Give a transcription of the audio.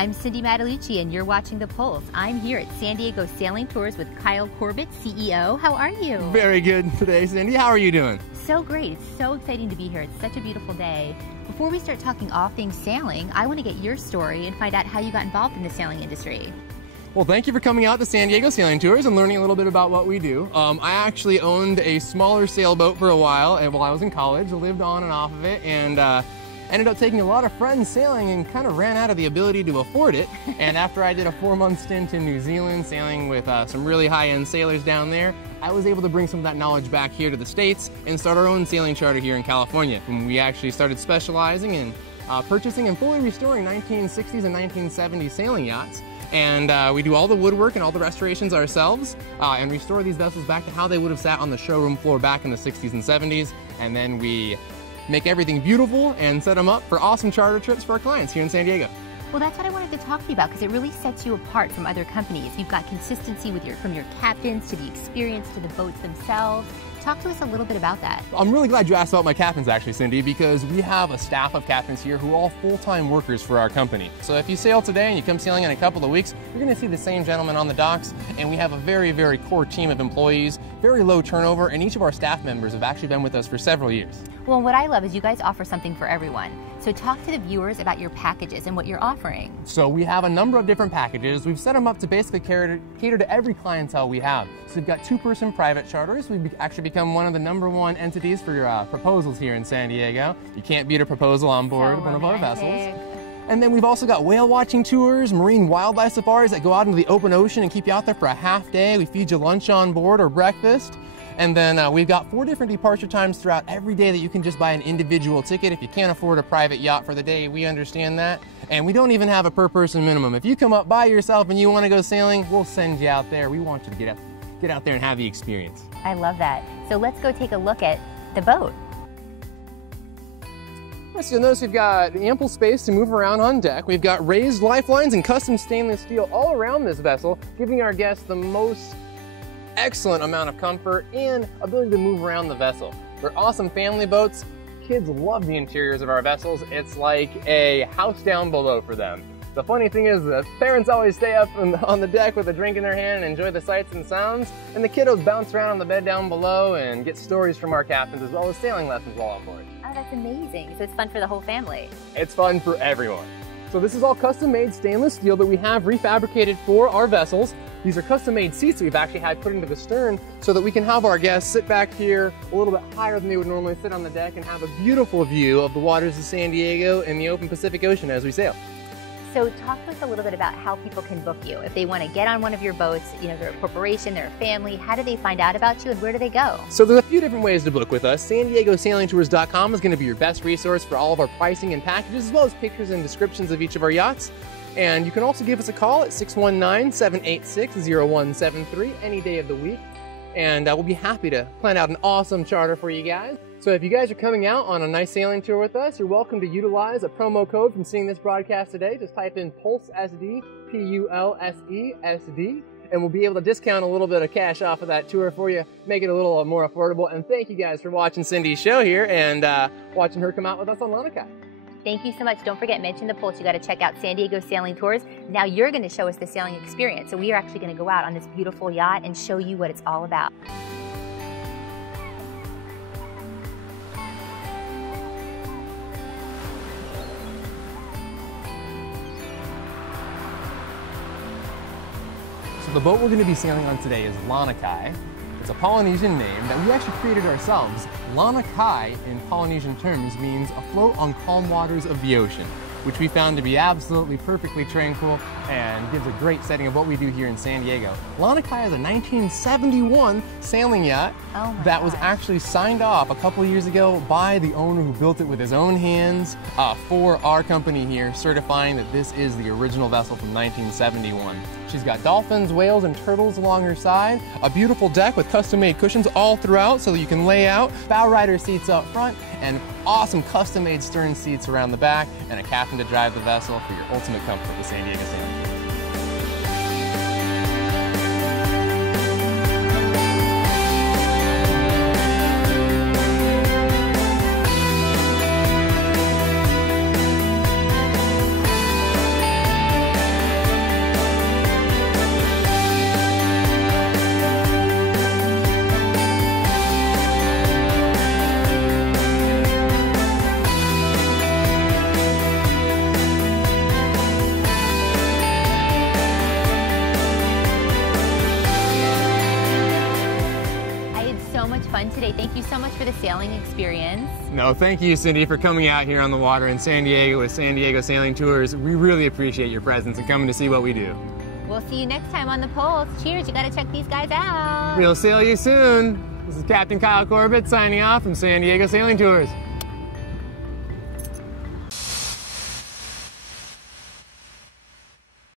I'm Cindy Matalucci, and you're watching The Pulse. I'm here at San Diego Sailing Tours with Kyle Corbett, CEO. How are you? Very good today, Cindy. How are you doing? So great. It's so exciting to be here. It's such a beautiful day. Before we start talking all things sailing, I want to get your story and find out how you got involved in the sailing industry. Well, thank you for coming out to San Diego Sailing Tours and learning a little bit about what we do. I actually owned a smaller sailboat for a while, and while I was in college, lived on and off of it, and ended up taking a lot of friends sailing and kind of ran out of the ability to afford it. And after I did a 4-month stint in New Zealand sailing with some really high-end sailors down there, I was able to bring some of that knowledge back here to the States and start our own sailing charter here in California. And we actually started specializing in purchasing and fully restoring 1960s and 1970s sailing yachts. And we do all the woodwork and all the restorations ourselves and restore these vessels back to how they would have sat on the showroom floor back in the 60s and 70s. And then we make everything beautiful and set them up for awesome charter trips for our clients here in San Diego. Well, that's what I wanted to talk to you about, because it really sets you apart from other companies. You've got consistency with from your captains to the experience to the boats themselves. Talk to us a little bit about that. I'm really glad you asked about my captains, actually, Cindy, because we have a staff of captains here who are all full-time workers for our company. So if you sail today and you come sailing in a couple of weeks, you're going to see the same gentleman on the docks, and we have a very, very core team of employees, very low turnover, and each of our staff members have actually been with us for several years. Well, what I love is you guys offer something for everyone. So talk to the viewers about your packages and what you're offering. So we have a number of different packages. We've set them up to basically cater to every clientele we have. So we've got 2-person private charters. We've actually become one of the #1 entities for your proposals here in San Diego. You can't beat a proposal on board one of our vessels. And then we've also got whale watching tours, marine wildlife safaris that go out into the open ocean and keep you out there for a half day. We feed you lunch on board or breakfast. And then we've got 4 different departure times throughout every day that you can just buy an individual ticket. If you can't afford a private yacht for the day, we understand that. And we don't even have a per-person minimum. If you come up by yourself and you want to go sailing, we'll send you out there. We want you to get out there and have the experience. I love that. So let's go take a look at the boat. So you'll notice we've got ample space to move around on deck. We've got raised lifelines and custom stainless steel all around this vessel, giving our guests the most excellent amount of comfort and ability to move around the vessel. They're awesome family boats. Kids love the interiors of our vessels. It's like a house down below for them. The funny thing is that parents always stay up on the deck with a drink in their hand and enjoy the sights and sounds, and the kiddos bounce around on the bed down below and get stories from our captains as well as sailing lessons while on board. Oh, that's amazing. So it's fun for the whole family. It's fun for everyone. So this is all custom-made stainless steel that we have refabricated for our vessels. These are custom-made seats that we've actually had put into the stern so that we can have our guests sit back here a little bit higher than they would normally sit on the deck and have a beautiful view of the waters of San Diego and the open Pacific Ocean as we sail. So talk to us a little bit about how people can book you. If they want to get on one of your boats, you know, they're a corporation, they're a family, how do they find out about you and where do they go? So there's a few different ways to book with us. SanDiegoSailingTours.com is going to be your best resource for all of our pricing and packages, as well as pictures and descriptions of each of our yachts. And you can also give us a call at 619-786-0173 any day of the week. And we'll be happy to plan out an awesome charter for you guys. So if you guys are coming out on a nice sailing tour with us, you're welcome to utilize a promo code from seeing this broadcast today. Just type in PULSESD, PULSESD, and we'll be able to discount a little bit of cash off of that tour for you, make it a little more affordable. And thank you guys for watching Cindy's show here and watching her come out with us on Lanakai. Thank you so much. Don't forget, mention the Pulse. You got to check out San Diego Sailing Tours. Now you're going to show us the sailing experience. So we are actually going to go out on this beautiful yacht and show you what it's all about. So the boat we're going to be sailing on today is Lanakai. It's a Polynesian name that we actually created ourselves. Lanakai in Polynesian terms means afloat on calm waters of the ocean, which we found to be absolutely perfectly tranquil and gives a great setting of what we do here in San Diego. Lanakai is a 1971 sailing yacht that was actually signed off a couple of years ago by the owner who built it with his own hands for our company here, certifying that this is the original vessel from 1971. She's got dolphins, whales, and turtles along her side, a beautiful deck with custom-made cushions all throughout so that you can lay out, bow rider seats up front, and awesome custom-made stern seats around the back, and a captain to drive the vessel for your ultimate comfort with San Diego Sailing. today. Thank you so much for the sailing experience. No, thank you, Cindy, for coming out here on the water in San Diego with San Diego Sailing Tours. We really appreciate your presence and coming to see what we do. We'll see you next time on the Pulse. Cheers, you gotta check these guys out. We'll sail you soon. This is Captain Kyle Corbett signing off from San Diego Sailing Tours.